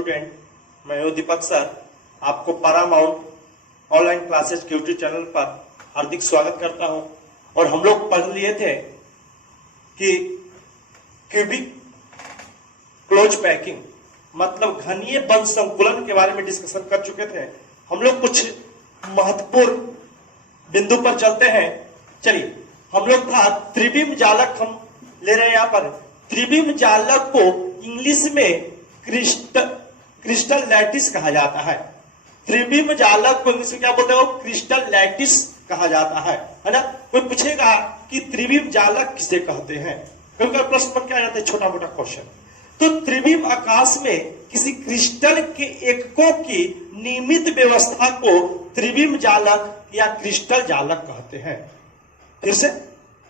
Student, मैं हूं दीपक sir. आपको पैरामाउंट ऑनलाइन क्लासेस के यूट्यूब चैनल पर हार्दिक स्वागत करता हूं। और हम लोग पढ़ लिए थे कि क्यूबिक क्लोज पैकिंग मतलब घनीय बंध संकुलन के बारे में डिस्कशन कर चुके थे। हम लोग कुछ महत्वपूर्ण बिंदु पर चलते हैं। चलिए, हम लोग था त्रिविम जालक हम ले रहे हैं। यहाँ पर त्रिविम जालक को इंग्लिश में क्रिस्टल लैटिस कहा जाता है। त्रिविम जालक को इंग्लिश में क्या बोलते हो? क्रिस्टल लैटिस कहा जाता है ना। कोई पूछेगा कि त्रिविम जालक किसे कहते हैं, क्योंकि प्रश्न पर क्या जाता है, छोटा मोटा क्वेश्चन। तो त्रिविम आकाश में किसी क्रिस्टल के एककों की नियमित व्यवस्था को त्रिविम जालक या क्रिस्टल जालक कहते हैं। फिर से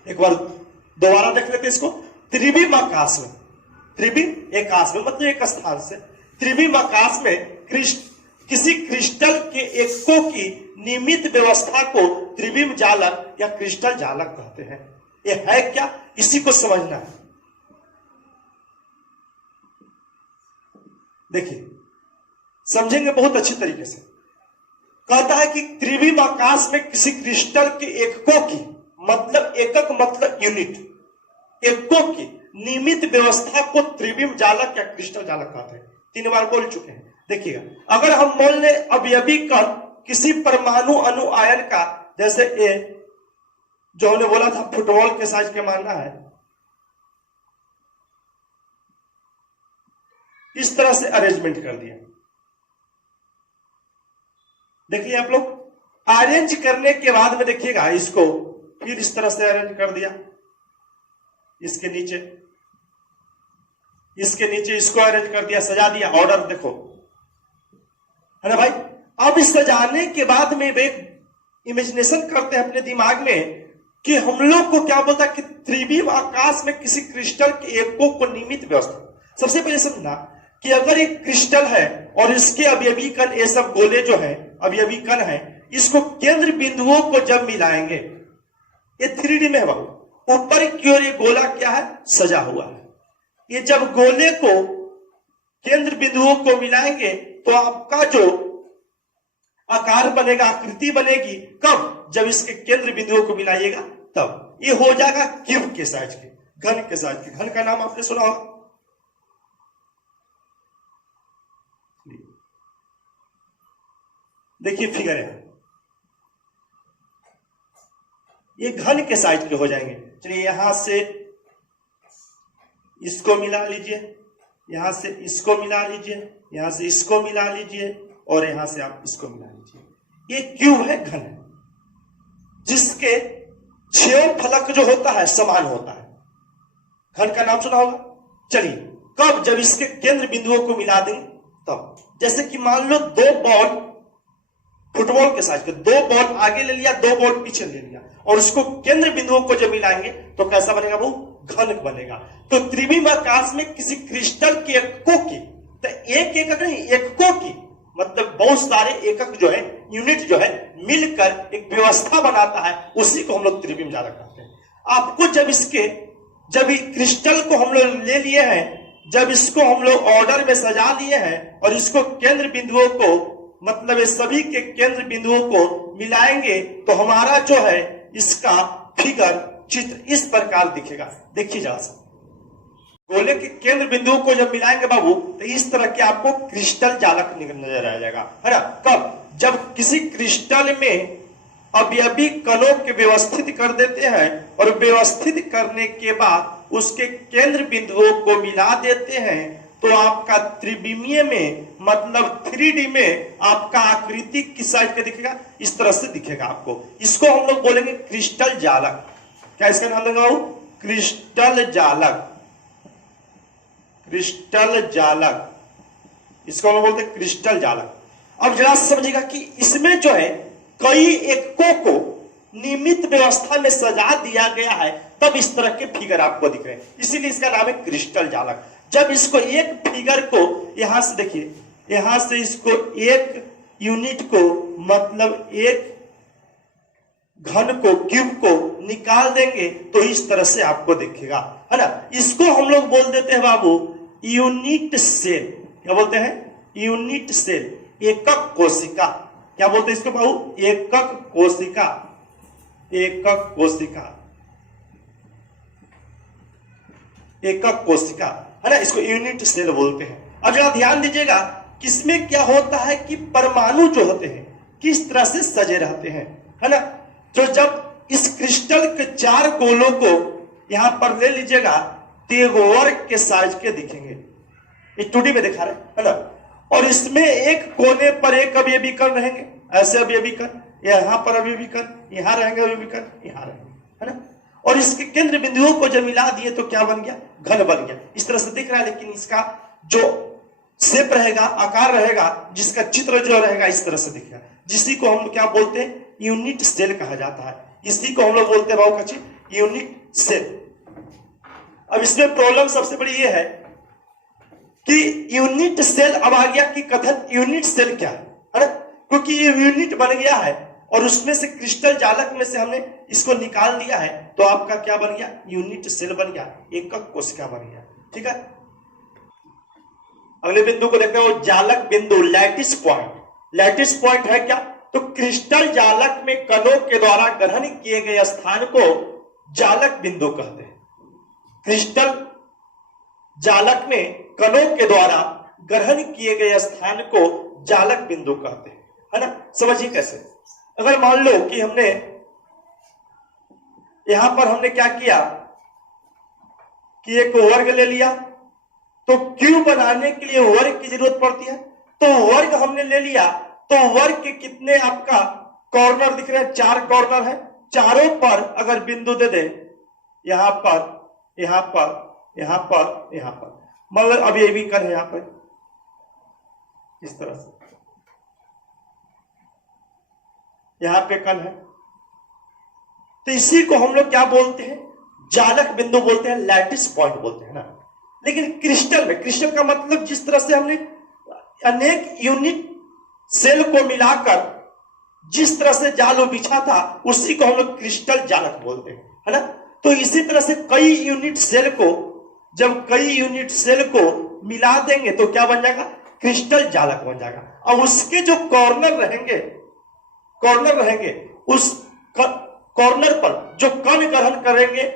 एक बार दोबारा देख लेते इसको। त्रिविम आकाश में, त्रिविम आकाश में मतलब एक स्थान से, त्रिविम आकाश में किसी क्रिस्टल के एककों की नियमित व्यवस्था को त्रिविम जालक या क्रिस्टल जालक कहते हैं। यह है क्या, इसी को समझना है। देखिए, समझेंगे बहुत अच्छी तरीके से। कहता है कि त्रिविम आकाश में किसी क्रिस्टल के एककों की मतलब एकक मतलब यूनिट, एककों की नियमित व्यवस्था को त्रिविम जालक या क्रिस्टल जालक कहते हैं। 3 बार बोल चुके हैं। देखिएगा, अगर हम बोल ले अवयवी कण किसी परमाणु अणु आयन का, जैसे ए जो हमने बोला था फुटबॉल के साइज के मानना है, इस तरह से अरेंजमेंट कर दिया। देखिए आप लोग, अरेंज करने के बाद में देखिएगा इसको फिर इस तरह से अरेंज कर दिया। इसके नीचे इसको अरेंज कर दिया, सजा दिया, ऑर्डर देखो, है ना भाई। अब इस सजाने के बाद में इमेजिनेशन करते हैं अपने दिमाग में कि हम लोग को क्या बोलता है कि त्रिविम आकाश में किसी क्रिस्टल के एककों को नियमित व्यवस्था। सबसे पहले समझना कि अगर एक क्रिस्टल है और इसके अवयवी कण, ये सब गोले जो है अवयवी कण है, इसको केंद्र बिंदुओं को जब मिलाएंगे, ये 3D में है बाबू, ऊपर की ओर ये गोला क्या है, सजा हुआ है। ये जब गोले को केंद्र बिंदुओं को मिलाएंगे तो आपका जो आकार बनेगा, आकृति बनेगी, कब? जब इसके केंद्र बिंदुओं को मिलाइएगा तब ये हो जाएगा क्यूब के साइज के, घन के साइज के। घन का नाम आपने सुना होगा। देखिए फिगर है, ये घन के साइज के हो जाएंगे। चलिए, यहां से इसको मिला लीजिए, यहां से इसको मिला लीजिए, यहां से इसको मिला लीजिए, और यहां से आप इसको मिला लीजिए। ये क्यूब है, घन है, जिसके 6 फलक जो होता है समान होता है। घन का नाम सुना होगा। चलिए, कब? जब इसके केंद्र बिंदुओं को मिला देंगे तब। जैसे कि मान लो 2 बॉल फुटबॉल के साइज के, 2 बॉल आगे ले लिया, 2 बॉल पीछे ले लिया, और उसको केंद्र बिंदुओं को जब मिलाएंगे तो कैसा बनेगा वो? घन बनेगा। तो त्रिविम आकाश में किसी क्रिस्टल के एककों की, तो एक एकक नहीं, एककों की मतलब बहुत सारे एकक जो है, यूनिट जो है, मिलकर एक व्यवस्था बनाता है, उसी को हम लोग त्रिविम जालक कहते हैं। आपको जब क्रिस्टल को हम लोग ले लिए हैं, जब इसको हम लोग ऑर्डर में सजा लिए हैं और इसको केंद्र बिंदुओं को मतलब ये सभी के केंद्र बिंदुओं को मिलाएंगे तो हमारा जो है इसका फिगर, चित्र इस प्रकार दिखेगा। देखिए जरा सा, गोले के केंद्र बिंदुओं को जब मिलाएंगे बाबू तो इस तरह के आपको क्रिस्टल जालक नजर आ जाएगा, है ना। कब? जब किसी क्रिस्टल में अवयवी कणों के व्यवस्थित कर देते हैं और व्यवस्थित करने के बाद उसके केंद्र बिंदुओं को मिला देते हैं तो आपका त्रिविमीय में मतलब 3D में आपका आकृति किस साइज का दिखेगा? इस तरह से दिखेगा आपको। इसको हम लोग बोलेंगे क्रिस्टल जालक। क्या इसका नाम देंगे? क्रिस्टल जालक। क्रिस्टल जालक, इसको हम लोग बोलते हैं क्रिस्टल जालक। अब जरा समझिएगा कि इसमें जो है कई एककों को नियमित व्यवस्था में सजा दिया गया है, तब इस तरह के फिगर आपको दिख रहे हैं, इसीलिए इसका नाम है क्रिस्टल जालक। जब इसको एक फिगर को यहां से देखिए, यहां से इसको एक यूनिट को मतलब एक घन को, क्यूब को निकाल देंगे तो इस तरह से आपको दिखेगा, है ना। इसको हम लोग बोल देते हैं बाबू यूनिट सेल। क्या बोलते हैं? यूनिट सेल, एकक कोशिका। क्या बोलते हैं इसको बाबू? एकक कोशिका, एकक कोशिका, एकक कोशिका, है ना, इसको यूनिट सेल बोलते हैं। अब जरा ध्यान दीजिएगा, किसमें क्या होता है कि परमाणु जो होते हैं किस तरह से सजे रहते हैं, है ना। तो जब इस क्रिस्टल के 4 गोलों को यहां पर ले लीजिएगा तो ये वर्ग के साइज के दिखेंगे, ये 2D में दिखा रहे है ना। और इसमें एक कोने पर एक अवयवी कण रहेंगे, ऐसे अवयवी कण, यहां पर अवयवी कण, यहां रहेंगे अवयवी कण, यहां रहेंगे, है ना। और इसके केंद्र बिंदुओं को जब मिला दिए तो क्या बन गया? घन बन गया। इस तरह से दिख रहा है, लेकिन इसका जो शेप रहेगा, आकार रहेगा, जिसका चित्र जो रहेगा इस तरह से दिखेगा, जिसी को हम लोग क्या बोलते हैं? यूनिट सेल कहा जाता है। इसी को हम लोग बोलते हैं बाबू कच्ची यूनिट सेल। अब इसमें प्रॉब्लम सबसे बड़ी ये है कि यूनिट सेल, अब आ गया कि कथन यूनिट सेल क्या है ना, क्योंकि ये यूनिट बन गया है और उसमें से क्रिस्टल जालक में से हमने इसको निकाल दिया है, तो आपका क्या बन गया? यूनिट सेल बन गया, एकक कोशिका बन गया। ठीक है, अगले बिंदु को देखते हैं, जालक बिंदु, लैटिस पॉइंट। लैटिस पॉइंट है क्या? तो क्रिस्टल जालक में कणों के द्वारा ग्रहण किए गए स्थान को जालक बिंदु कहते हैं। क्रिस्टल जालक में कणों के द्वारा ग्रहण किए गए स्थान को जालक बिंदु कहते हैं, है ना। समझिए कैसे? अगर मान लो कि हमने यहां पर हमने क्या किया कि एक वर्ग ले लिया, तो क्यूब बनाने के लिए वर्ग की जरूरत पड़ती है, तो वर्ग हमने ले लिया, तो वर्ग के कितने आपका कॉर्नर दिख रहे हैं? 4 कॉर्नर है। चारों पर अगर बिंदु दे दे, यहां पर, यहां पर, यहां पर, यहां पर, मतलब अब ये भी कण है यहां पर, इस तरह से यहां पे कण है, तो इसी को हम लोग क्या बोलते हैं? जालक बिंदु बोलते हैं, लैटिस पॉइंट बोलते हैं ना। लेकिन क्रिस्टल में, क्रिस्टल का मतलब जिस तरह से हमने अनेक यूनिट सेल को मिलाकर जिस तरह से जाल बिछा था, उसी को हम लोग क्रिस्टल जालक बोलते हैं, है ना। तो इसी तरह से कई यूनिट सेल को, जब कई यूनिट सेल को मिला देंगे तो क्या बन जाएगा? क्रिस्टल जालक बन जाएगा। अब उसके जो कॉर्नर रहेंगे, कॉर्नर रहेंगे, उस कॉर्नर पर जो कण ग्रहण करेंगे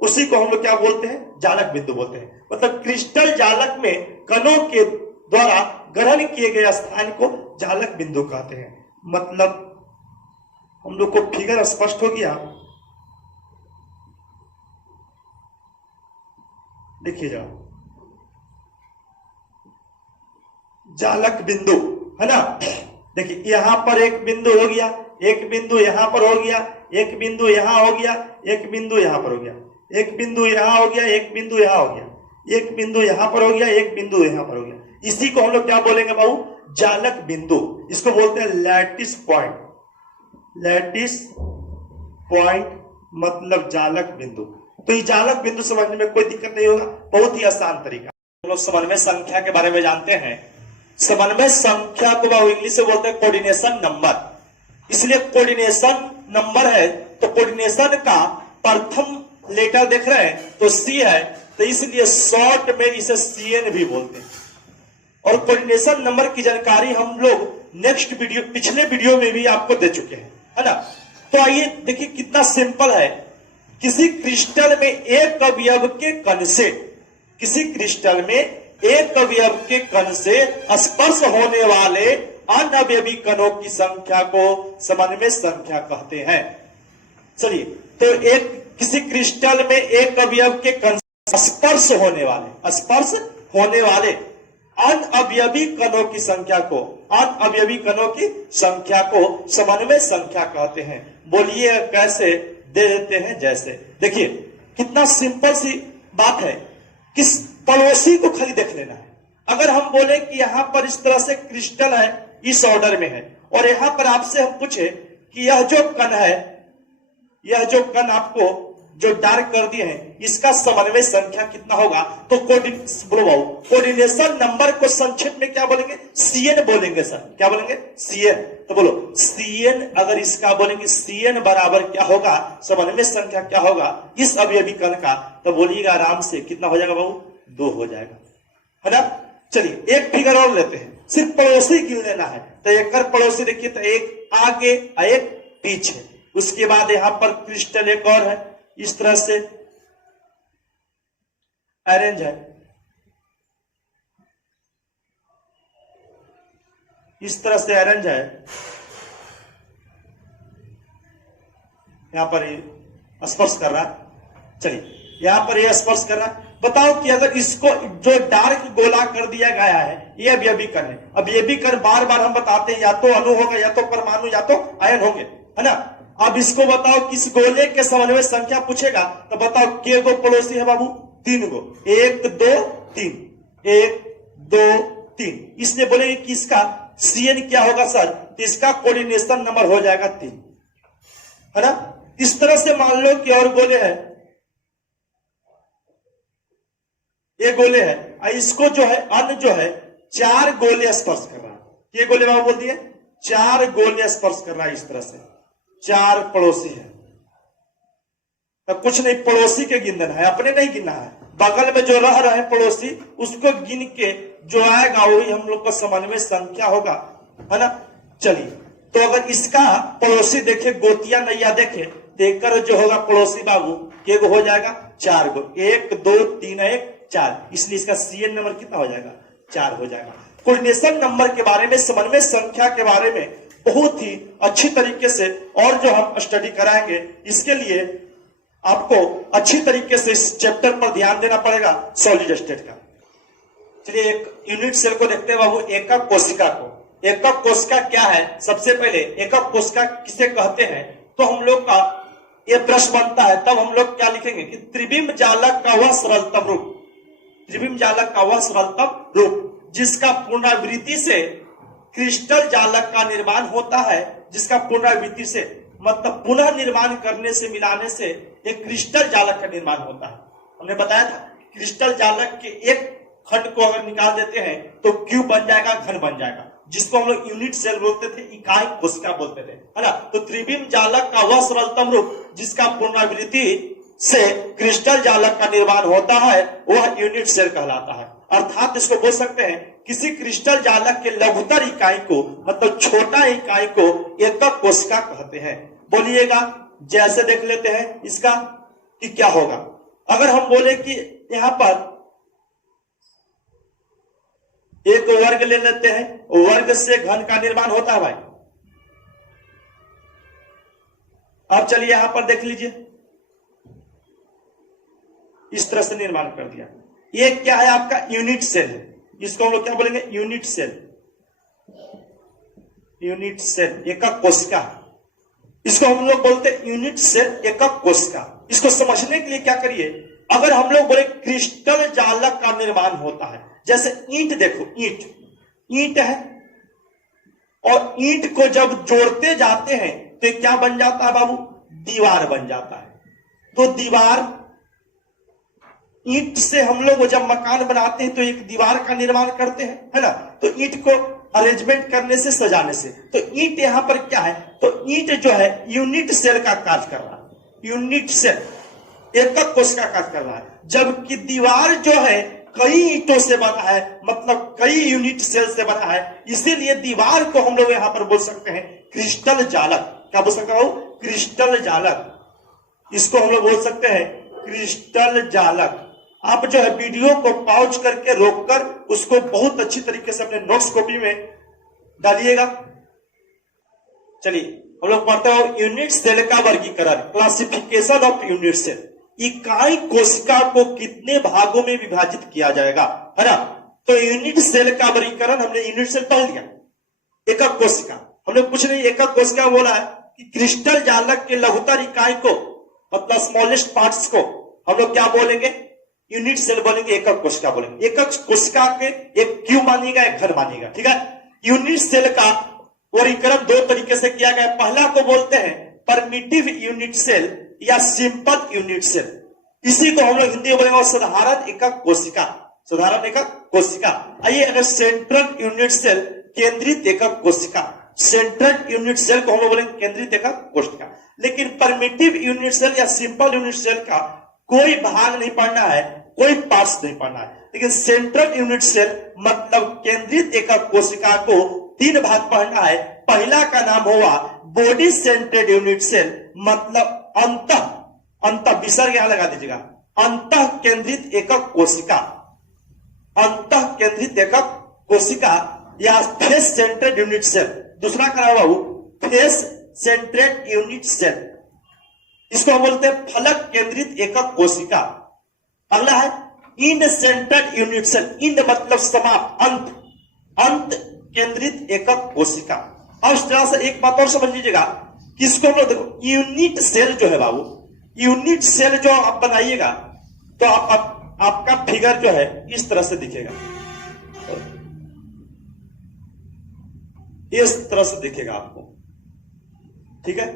उसी को हम लोग क्या बोलते हैं? जालक बिंदु बोलते हैं। मतलब क्रिस्टल जालक में कणों के द्वारा ग्रहण किए गए स्थान को जालक बिंदु कहते हैं। मतलब हम लोग को फिगर स्पष्ट हो गया? देखिए जाओ, जालक बिंदु, है ना। देखिए यहां पर एक बिंदु हो गया, एक बिंदु यहां पर हो गया, एक बिंदु यहां हो गया, एक बिंदु यहां पर हो गया, एक बिंदु यहां हो गया, एक बिंदु यहां हो गया, एक बिंदु यहां पर हो गया, एक बिंदु यहां पर हो गया। इसी को हम लोग क्या बोलेंगे बाबू? जालक बिंदु। इसको बोलते हैं लैटिस पॉइंट। लैटिस पॉइंट मतलब जालक बिंदु। तो ये जालक बिंदु समझने में कोई दिक्कत नहीं होगा, बहुत ही आसान तरीका। हम लोग समन्वय संख्या के बारे में जानते हैं। समन्वय संख्या को बाबू इंग्लिश से बोलते हैं कोऑर्डिनेशन नंबर। इसलिए कोऑर्डिनेशन नंबर है, तो कोऑर्डिनेशन का प्रथम लेटर देख रहे हैं तो सी है, तो इसलिए शॉर्ट में इसे सीएन भी बोलते हैं। और कोऑर्डिनेशन नंबर की जानकारी हम लोग नेक्स्ट वीडियो, पिछले वीडियो में भी आपको दे चुके हैं, है ना। तो आइए देखिए कितना सिंपल है। किसी क्रिस्टल में एक अवयव के कण से, किसी क्रिस्टल में एक अवयव के कण से स्पर्श होने वाले अनअवयवी कणों की संख्या को समन्वय संख्या कहते हैं। चलिए, तो एक किसी क्रिस्टल में एक अवयव के कण से स्पर्श होने वाले अनअवयवी कणों की संख्या को, अनअवयवी कणों की संख्या को समन्वय संख्या कहते हैं। बोलिए कैसे? दे देते हैं जैसे। देखिए कितना सिंपल सी बात है, किस पड़ोसी को खाली देख लेना है। अगर हम बोले कि यहां पर इस तरह से क्रिस्टल है, इस ऑर्डर में है, और यहां पर आपसे हम पूछे कि यह जो कण है, यह जो कण आपको जो डार्क कर दिए हैं, इसका समन्वय संख्या कितना होगा? तो कोऑर्डिनेशन नंबर को संक्षेप में क्या बोलेंगे? सीएन बोलेंगे सर। क्या बोलेंगे? सीएन। तो बोलो सीएन, अगर इसका बोलेंगे सीएन बराबर क्या होगा? समन्वय संख्या क्या होगा इस अवयवी कण का? तो बोलिएगा आराम से, कितना हो जाएगा बाबू? 2 हो जाएगा, है ना। चलिए एक फिगर और लेते हैं, सिर्फ पड़ोसी गिन लेना है। तो एक पड़ोसी देखिए, तो एक आगे एक पीछे, उसके बाद यहां पर क्रिस्टल एक और है, इस तरह से अरेंज है, इस तरह से अरेंज है। यहां पर स्पर्श कर रहा है। चलिए यहां पर यह स्पर्श कर रहा है। बताओ कि अगर इसको जो डार्क गोला कर दिया गया है, ये अभी कण है। अब ये भी कण बार बार हम बताते हैं, या तो अणु होगा, या तो परमाणु, या तो आयन होंगे, है ना। अब इसको बताओ किस गोले के समन्वय संख्या पूछेगा, तो बताओ के गो पड़ोसी है बाबू? 3 गो, 1 2 3, 1 2 3। इसलिए बोलेंगे कि इसका CN क्या होगा सर? तो इसका कोऑर्डिनेशन नंबर हो जाएगा 3, है ना। इस तरह से मान लो कि और गोले हैं, ये गोले है, इसको जो है अन्य जो है 4 गोले स्पर्श कर रहा है। ये गोले बाबू बोल दिए 4 गोले स्पर्श कर रहा है। इस तरह से 4 पड़ोसी है। तो कुछ नहीं, पड़ोसी के गिनना है, अपने नहीं गिनना है। बगल में जो रह रहे पड़ोसी, उसको गिन के जो आएगा वही हम लोग का समन्वय संख्या होगा, है ना। चलिए, तो अगर इसका पड़ोसी देखे, गोतिया नैया देखे, देखकर जो होगा पड़ोसी बाबू के गो हो जाएगा 4 गो, 1 2 3 1 4। इसलिए इसका CN नंबर कितना हो जाएगा? 4 हो जाएगा। कोऑर्डिनेशन नंबर के बारे में, समन्वय संख्या के बारे में बहुत ही अच्छी तरीके से और जो हम स्टडी कराएंगे, इसके लिए आपको अच्छी तरीके से इस चैप्टर पर ध्यान देना पड़ेगा, सॉलिड स्टेट का। चलिए एक यूनिट सेल को देखते हैं बाबू, एकक कोशिका को। एकक कोशिका क्या है? सबसे पहले एकक कोशिका किसे कहते हैं, तो हम लोग का ये प्रश्न बनता है, तब हम लोग क्या लिखेंगे कि त्रिविम जालक का वह सरलतम रूप, त्रिविम जालक का वह सरलतम रूप जिसका पुनरावृत्ति से क्रिस्टल जालक का निर्माण होता है, जिसका पुनरावृत्ति से मतलब पुनः निर्माण करने से, मिलाने से एक क्रिस्टल जालक का निर्माण होता है। हमने बताया था क्रिस्टल जालक के एक खंड को अगर निकाल देते हैं तो क्यूब बन जाएगा, घन बन जाएगा, जिसको हम लोग यूनिट सेल बोलते थे, इकाई कोशिका बोलते थे, है ना। तो त्रिविम जालक का वह सरलतम रूप जिसका पुनरावृत्ति से क्रिस्टल जालक का निर्माण होता है, वह यूनिट सेल कहलाता है। अर्थात इसको बोल सकते हैं, किसी क्रिस्टल जालक के लघुतर इकाई को, मतलब छोटा इकाई को एकक कोशिका कहते हैं। बोलिएगा, जैसे देख लेते हैं इसका कि क्या होगा। अगर हम बोले कि यहां पर एक वर्ग ले लेते हैं, वर्ग से घन का निर्माण होता है भाई। अब चलिए यहां पर देख लीजिए, इस तरह से निर्माण कर दिया। ये क्या है? आपका यूनिट सेल है। इसको हम लोग क्या बोलेंगे? यूनिट सेल, यूनिट सेल, एकक कोशिका। इसको हम लोग बोलते हैं यूनिट सेल, एकक कोशिका। इसको समझने के लिए क्या करिए, अगर हम लोग बोले क्रिस्टल जालक का निर्माण होता है, जैसे ईंट देखो, ईंट है, और ईंट को जब जोड़ते जाते हैं तो क्या बन जाता है बाबू? दीवार बन जाता है। तो दीवार, ईंट से हम लोग जब मकान बनाते हैं तो एक दीवार का निर्माण करते हैं, है ना। तो ईंट को अरेंजमेंट करने से, सजाने से, तो ईंट यहां पर क्या है? तो ईंट जो है यूनिट सेल का कार्य कर रहा है। यूनिट सेल, एकक कोशिका का कार्य कर रहा है। जबकि दीवार जो है कई ईंटों से बना है, मतलब कई यूनिट सेल से बना है, इसीलिए दीवार को हम लोग यहां पर बोल सकते हैं क्रिस्टल जालक। क्या बोल सकते हैं? क्रिस्टल जालक। इसको हम लोग बोल सकते हैं क्रिस्टल जालक। आप जो है वीडियो को पॉज करके रोककर उसको बहुत अच्छी तरीके से अपने नोट्स कॉपी में डालिएगा। चलिए हम लोग पढ़ते हैं यूनिट सेल का वर्गीकरण, क्लासिफिकेशन ऑफ यूनिट सेल। इकाई कोशिका को कितने भागों में विभाजित किया जाएगा, है ना। तो यूनिट सेल का वर्गीकरण हमने यूनिट सेल पढ़ लिया। एकक कोशिका हमने कुछ नहीं, एकक कोशिका बोला है कि क्रिस्टल जालक के लघुतर इकाई को, मतलब स्मॉलेस्ट पार्ट्स को हम लोग क्या बोलेंगे? यूनिट सेल बोलेंगे, एकक कोशिका बोलेंगे। एकक कोशिका के एक क्यूब मानिएगा, एक घन मानिएगा, ठीक है। यूनिट सेल का वर्गीकरण 2 तरीके से किया गया। पहला को बोलते हैं परमिटिव यूनिट सेल या सिंपल यूनिट सेल। इसी को हम लोग हिंदी में बोलेंगे साधारण एकक कोशिका, साधारण एकक कोशिका। आइए, अगर सेंट्रल यूनिट सेल, केंद्रित एकक कोशिका, सेंट्रल यूनिट सेल को हम लोग बोलेंगे केंद्रित एकक कोशिका। लेकिन परमिटिव यूनिट सेल या सिंपल यूनिट सेल का कोई भाग नहीं पढ़ना है, कोई पार्ट्स नहीं पढ़ना है। लेकिन सेंट्रल यूनिट सेल मतलब केंद्रित एकक कोशिका को 3 भाग पढ़ना है। पहला का नाम हुआ बॉडी सेंट्रेड यूनिट सेल, मतलब अंत विसर्ग यहां लगा दीजिएगा, अंत केंद्रित एकक कोशिका, अंत केंद्रित एकक कोशिका या फेस सेंट्रेड यूनिट सेल। दूसरा का नाम हुआ फेस सेंट्रेड यूनिट सेल, इसको हम बोलते हैं फलक केंद्रित एकक कोशिका। अगला है इंड सेंट्रेड यूनिट सेल, इंड मतलब समाप्त, अंत केंद्रित एकक कोशिका। अब इस तरह से एक बात और समझ लीजिएगा कि इसको हम लोग देखो यूनिट सेल जो है बाबू, यूनिट सेल जो आप बनाइएगा तो आपका फिगर जो है इस तरह से दिखेगा, इस तरह से दिखेगा आपको, ठीक है।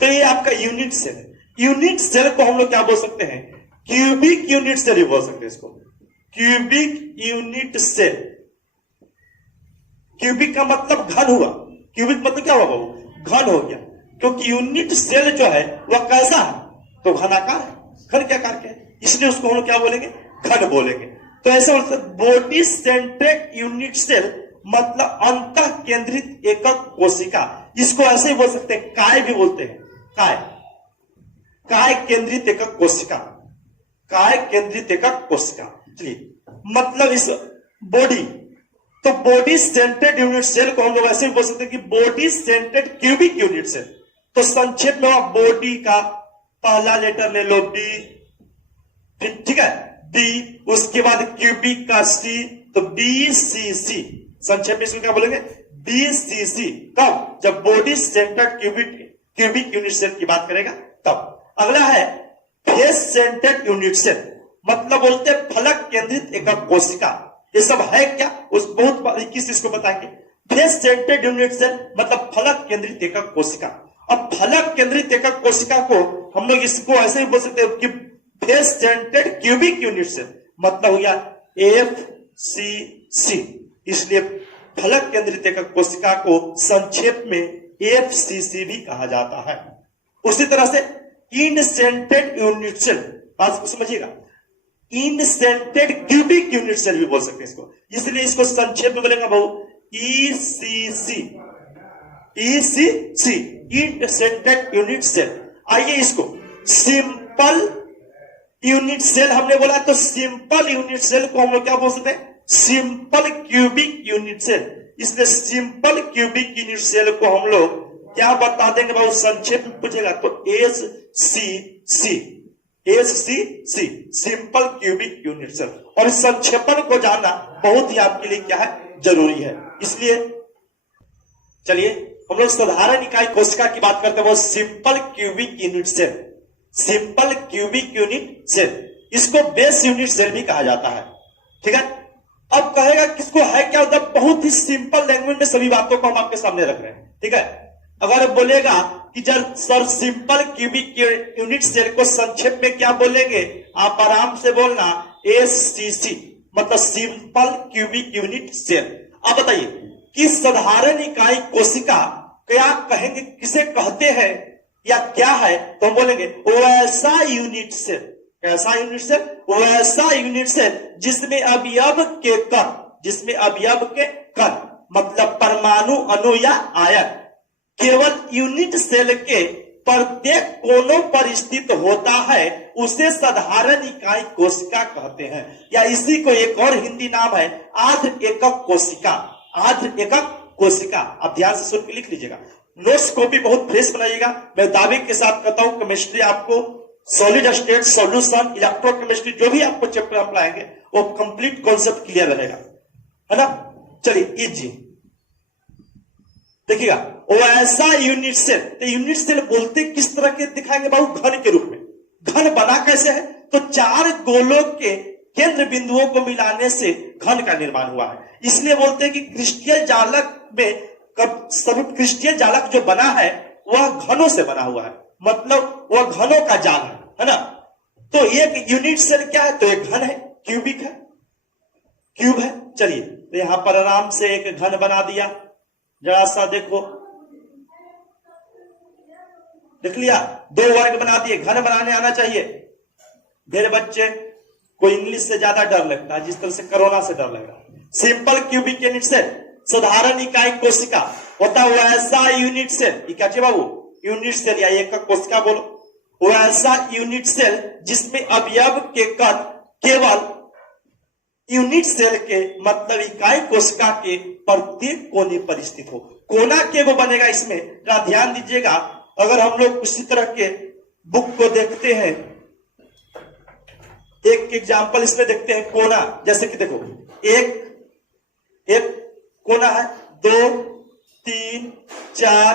तो ये आपका यूनिट सेल है। यूनिट सेल को हम लोग क्या बोल सकते हैं, क्यूबिक यूनिट सेल भी बोल सकते हैं इसको, क्यूबिक यूनिट सेल। क्यूबिक का मतलब घन हुआ, क्यूबिक मतलब क्या हुआ बाबू, घन हो गया, क्योंकि यूनिट सेल जो है वह कैसा है, तो घनाकार है, घन के आकार के, इसलिए उसको हम लोग क्या बोलेंगे, घन बोलेंगे। तो ऐसा मतलब बॉडी सेंट्रेड यूनिट सेल मतलब अंत केंद्रित एकक कोशिका, इसको ऐसे ही बोल सकते हैं, काय भी बोलते हैं, काय केंद्रित एकक कोशिका, काय केंद्रित एकक कोशिका। चलिए मतलब इस बॉडी, तो बॉडी सेंट्रेड यूनिट सेल को हम लोग ऐसे भी बोल सकते हैं कि body centred cubic unit cell. तो संक्षेप में आप बॉडी का पहला लेटर ले लो बी, ठीक है, बी, उसके बाद क्यूबिक का सी, तो बी सी सी, संक्षेप में इसको क्या बोलेंगे, बीसीसी। कब, जब body centred cubic unit cell की बात करेगा तब। अगला है फेस सेंट्रेड यूनिट सेल, मतलब बोलते हैं फलक केंद्रित एकक कोशिका। ये सब है क्या, उस बहुत किस इसको बताएंगे। फेस सेंट्रेड यूनिट सेल मतलब फलक केंद्रित एकक कोशिका। अब फलक केंद्रित एकक कोशिका को हम लोग इसको ऐसे ही बोल सकते हैं कि फेस सेंट्रेड क्यूबिक यूनिट सेल, मतलब हो गया FCC। इसलिए फलक केंद्रित एकक कोशिका को संक्षेप में FCC भी कहा जाता है। उसी तरह से इंड सेंट्रेड यूनिट सेल, बात समझिएगा, इंड सेंट्रेड क्यूबिक यूनिट सेल भी बोल सकते हैं इसको, इसलिए इसको संक्षेप में बोलेंगे बहु ECC, इंड सेंट्रेड यूनिट सेल। आइए इसको सिंपल यूनिट सेल हमने बोला, तो सिंपल यूनिट सेल को हम लोग क्या बोल सकते हैं, सिंपल क्यूबिक यूनिट सेल। इसलिए सिंपल क्यूबिक यूनिट सेल को हम लोग क्या बता देंगे बाबू, संक्षेप में पूछेगा तो SCC, simple cubic unit cell. और इस संक्षेपण को जानना बहुत ही आपके लिए क्या है, जरूरी है। इसलिए चलिए हम लोग साधारण इकाई कोशिका की बात करते हैं, वो simple cubic unit cell, simple cubic unit cell. इसको बेस यूनिट सेल भी कहा जाता है, ठीक है। अब कहेगा किसको है क्या, मतलब बहुत ही सिंपल लैंग्वेज में सभी बातों को हम आपके सामने रख रहे हैं, ठीक है। अगर बोलेगा कि जब sir simple cubic unit cell को संक्षेप में क्या बोलेंगे, आप आराम से बोलना SCC, मतलब सिंपल क्यूबिक यूनिट सेल। अब बताइए कि साधारण इकाई कोशिका क्या कहेंगे, किसे कहते हैं या क्या है, तो हम बोलेंगे वैसा यूनिट सेल। कैसा यूनिट सेल, वैसा यूनिट सेल जिसमें अवयव के कण, जिसमें अवयव के कण मतलब परमाणु, अणु या आयन केवल यूनिट सेल के प्रत्येक कोनों पर स्थित होता है, उसे साधारण इकाई कोशिका कहते हैं। या इसी को एक और हिंदी नाम है आर्द्र एकक कोशिका, आर्द्र एकक कोशिका। आप ध्यान से सुन के लिख लीजिएगा, नोट्स कॉपी बहुत फ्रेश बनाइएगा। मैं दावे के साथ कहता हूं केमिस्ट्री आपको सॉलिड स्टेट, सॉल्यूशन, इलेक्ट्रोकेमिस्ट्री जो भी आपको चैप्टर हम लाएंगे वो कंप्लीट कॉन्सेप्ट क्लियर रहेगा, है ना। चलिए इजी देखिएगा, वो ऐसा यूनिट सेल। तो यूनिट सेल बोलते किस तरह के दिखाएंगे बाबू, घन के रूप में। घन बना कैसे है, तो 4 गोलों के केंद्र बिंदुओं को मिलाने से घन का निर्माण हुआ है। इसलिए बोलते हैं कि क्रिस्टल जालक में सभी क्रिस्टल जालक जो बना है वह घनों से बना हुआ है, मतलब वह घनों का जाल है ना। तो एक यूनिट सेल क्या है, तो एक घन है, क्यूबिक है, क्यूब है। चलिए तो यहां पर आराम से एक घन बना दिया, जरा सा देखो, देख लिया, 2 वर्ग बना दिए। घन बनाने आना चाहिए मेरे बच्चे, कोई इंग्लिश से ज्यादा डर लगता है जिस तरह से कोरोना से डर लग रहा है। सिंपल क्यूबिक यूनिट सेल, साधारण इकाई कोशिका होता है वैसा यूनिट सेल, ये क्या चाहिए बाबू, यूनिट सेल या एक कोशिका बोलो, वैसा यूनिट सेल जिसमें अवयव के कण केवल यूनिट सेल के मतलब इकाई कोशिका के प्रत्येक कोने पर स्थित हो। कोना के वो बनेगा इसमें, जरा ध्यान दीजिएगा। अगर हम लोग उसी तरह के बुक को देखते हैं, एक एग्जाम्पल इसमें देखते हैं कोना, जैसे कि देखो एक कोना है, 2 3 4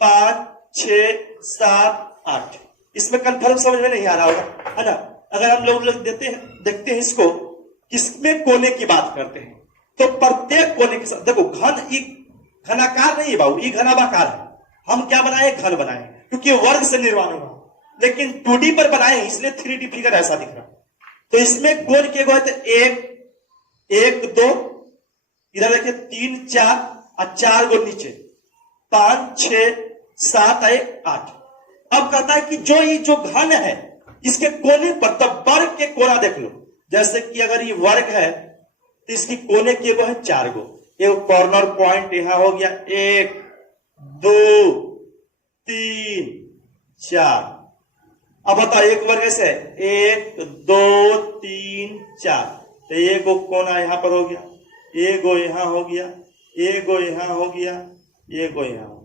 5 6 7 8। इसमें कंफर्म समझ में नहीं आ रहा होगा, है ना। अगर हम लोग देखते हैं इसको, किसमें कोने की बात करते हैं, तो प्रत्येक कोने के साथ देखो घनाकार नहीं है बाबू, ये घनाभाकार है। हम क्या बनाए, घन बनाए, क्योंकि वर्ग से निर्माण हुआ, लेकिन 2D पर बनाए इसलिए 3D फिगर ऐसा दिख रहा। तो इसमें कोण के गो 1 2, इधर देखिए 3 4 और 4 गो नीचे, 5 6 7 8। अब कहता है कि जो घन है इसके कोने पर, तब वर्ग के कोना देख लो। जैसे कि अगर ये वर्ग है तो इसकी कोने के वो है 4 गो, एक कॉर्नर पॉइंट यहां हो गया, 1 2 3 4। अब बताओ एक वर्ग ऐसे 1 2 3 4, तो एक कोना यहां पर हो गया, एक गो यहां हो गया, एक गो यहां हो गया, एक गो यहां हो गया,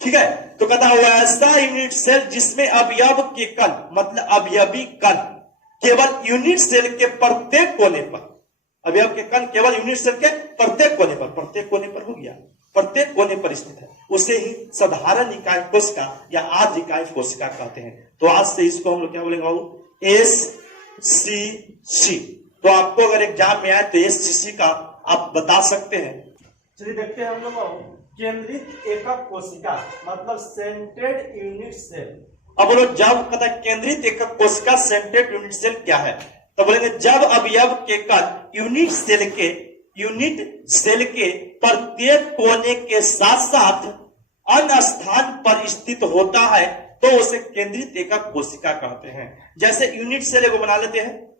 ठीक है। तो कहता है वैसा यूनिट सेल जिसमें अवयव के कण मतलब अवयवी कण केवल यूनिट सेल के प्रत्येक कोने पर, अवयव के कण केवल यूनिट सेल के प्रत्येक कोने पर हो गया, प्रत्येक कोने पर स्थित है, उसे ही साधारण इकाई कोशिका या आर्ध इकाई कोशिका कहते हैं। तो आज से इसको हम लोग क्या बोलेंगे बाबू, SCC। तो आपको अगर एग्जाम में आए तो SCC का आप बता सकते हैं। चलिए देखते हैं हम लोग केंद्रित एकक कोशिका मतलब सेंट्रेड यूनिट सेल। अब बोलो जब कहता है केंद्रित एकक कोशिका सेंट्रेड यूनिट सेल क्या है, तो बोलेंगे जब अवयव के कण यूनिट सेल के प्रत्येक कोने के साथ साथ अन्य स्थान पर स्थित होता है तो उसे केंद्रित एकक कोशिका कहते हैं। जैसे यूनिट सेल को बना लेते हैं,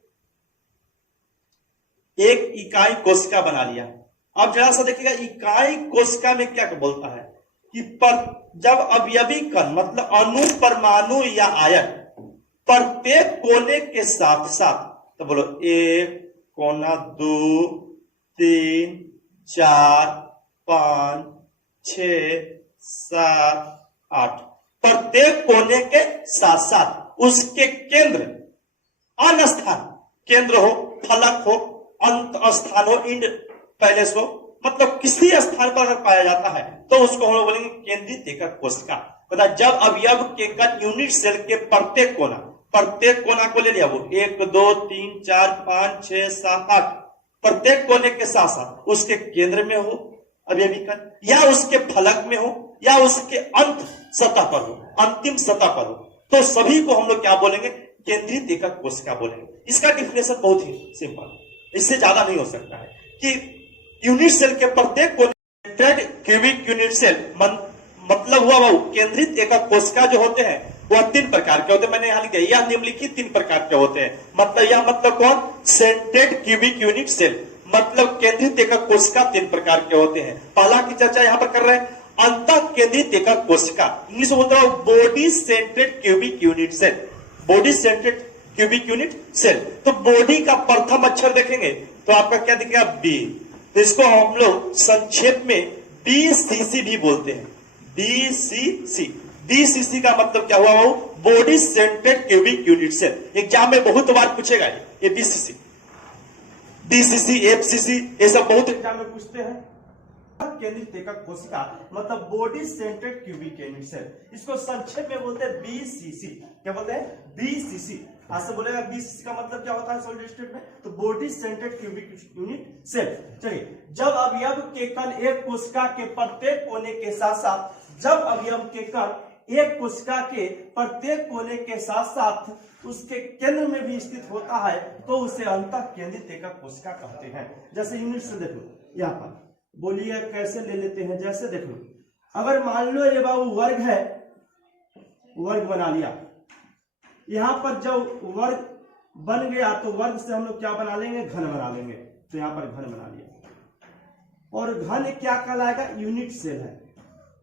एक इकाई कोशिका बना लिया। अब जरा सा देखिएगा इकाई कोशिका में क्या बोलता है कि जब अवयवी कण मतलब अणु परमाणु या आयन प्रत्येक कोने के साथ साथ, तो बोलो 1 कोना 2 3 4 5 6 7 8 प्रत्येक कोने के साथ साथ उसके केंद्र अन्य स्थान, केंद्र हो, फलक हो, अंत स्थान हो, इंड पैलेस हो, मतलब किसी स्थान पर अगर पाया जाता है तो उसको हम लोग बोलेंगे केंद्रित एकक कोशिका। जब अवयव के कण यूनिट सेल के प्रत्येक कोना को ले लिया, वो 1 2 3 4 5 6 7 8 प्रत्येक कोने के साथ साथ उसके केंद्र में हो अवयवी कण, या उसके फलक में हो, या उसके अंत सतह पर हो, अंतिम सतह पर हो, तो सभी को हम लोग क्या बोलेंगे, केंद्रित एकक कोशिका बोलेंगे। इसका डिफिनेशन बहुत ही सिंपल, इससे ज्यादा नहीं हो सकता है कि यूनिट सेल के प्रत्येक कोने क्यूबिक यूनिट सेल मतलब हुआ वो केंद्रित एकक कोशिका जो होते हैं वह 3 प्रकार के होते हैं। मैंने यहां लिखा यह निम्नलिखित 3 प्रकार के होते हैं। मतलब कौन, सेंट्रेड क्यूबिक यूनिट सेल मतलब केंद्रित एकक कोशिका 3 प्रकार के होते हैं। पहला की चर्चा यहां पर कर रहे हैं अंतः केंद्रित एकक कोशिका, इंग्लिश में बोलते हैं body centred cubic unit cell, body centred cubic unit cell. तो बॉडी का प्रथम अक्षर देखेंगे तो आपका क्या दिखेगा, बी। तो इसको हम लोग संक्षेप में BCC भी बोलते हैं, BCC। BCC का मतलब क्या हुआ, वो body centred cubic unit cell. Exam में बहुत बार पूछेगा ये BCC, DCC, FCC, ये सब बहुत एग्जाम में पूछते हैं। केंद्रित एकक कोशिका मतलब body centred cubic unit cell, इसको संक्षेप में बोलते हैं BCC। क्या बोलते हैं, BCC। आज से बोलेगा BCC का मतलब क्या होता है सॉलिड स्टेट में, तो body centred cubic unit cell. चलिए जब अवयव के कण एक कोशिका के प्रत्येक कोने के साथ साथ, जब अवयव के कण एक कोशिका के प्रत्येक कोने के साथ साथ उसके केंद्र में भी स्थित होता है तो उसे अंतः केंद्रित एकक कोशिका कहते हैं। जैसे यूनिट से देख लो, यहाँ पर बोलिए कैसे ले लेते हैं, जैसे देख लो अगर मान लो ये बाबू वर्ग है, वर्ग बना लिया, यहां पर जब वर्ग बन गया तो वर्ग से हम लोग क्या बना लेंगे, घन बना लेंगे। तो यहां पर घन बना लिया। और घन क्या कहलाएगा, यूनिट सेल है,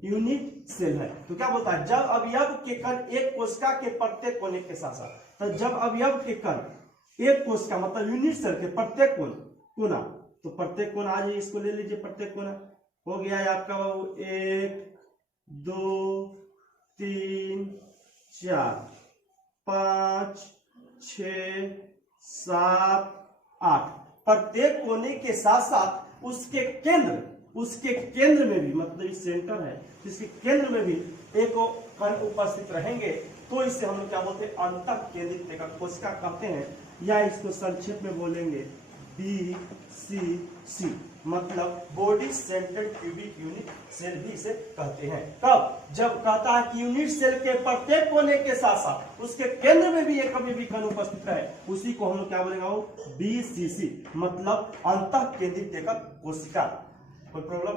यूनिट सेल है। तो क्या बोलता है, जब अवयव के कण एक कोशिका के प्रत्येक कोने के साथ साथ, तो जब अवयव के कण एक कोशिका मतलब यूनिट सेल के प्रत्येक कोना, तो प्रत्येक कोना आ जाइए, इसको ले लीजिए, प्रत्येक कोना हो गया है आपका 1 2 3 4 5 6 7 8। प्रत्येक कोने के साथ साथ उसके केंद्र में भी, मतलब इस सेंटर है, इसके केंद्र में भी एक कण उपस्थित रहेंगे, तो इसे हम लोग क्या बोलते हैं, अंतः केंद्रित कोशिका कहते हैं, या इसको संक्षेप में बोलेंगे BCC, मतलब body centered cubic unit cell भी इसे कहते हैं। कब, जब कहता है कि यूनिट सेल के प्रत्येक कोने के साथ साथ उसके केंद्र में भी एक कभी भी कण उपस्थित है, उसी को हम लोग क्या बोलेंगे, BCC, मतलब अंतः केंद्रित कोशिका। कोई प्रॉब्लम?